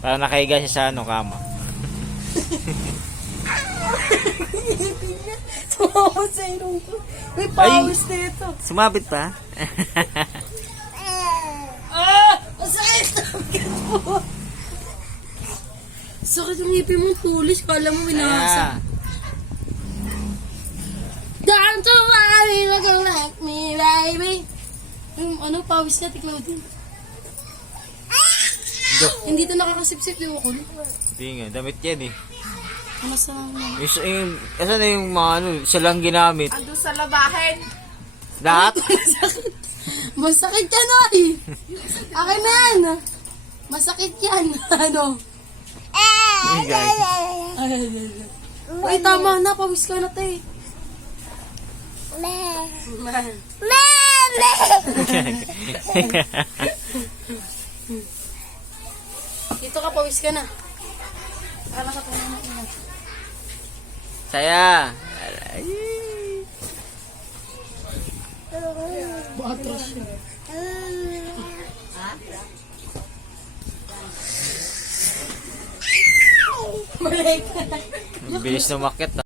Para nakahiga siya sa ano, kama. Tumawa sa ilong ko. May pawis na ito. Sumabit pa? Masakit! Sakit yung ngipin mong tulis. Kala mo minasa. Don't you worry, not gonna like me, baby. Yung ano, pawis na, tiklaw din. Hindi ito nakakasip-sip yung ako. Hindi nga, damit yan eh. Ano sa mga? Asan na yung mga ano, siya lang ginamit? Ando sa labahin. Lahat? Masakit yan, oy! Akin na yan! Masakit yan! Ano? Hey guys. Uy, tama na. Pawis ka na, te. Dito ka, pawis ka na. Akala ka pa na. Saya. Ay. Buatras siya. Balik. Bilis na umakyat.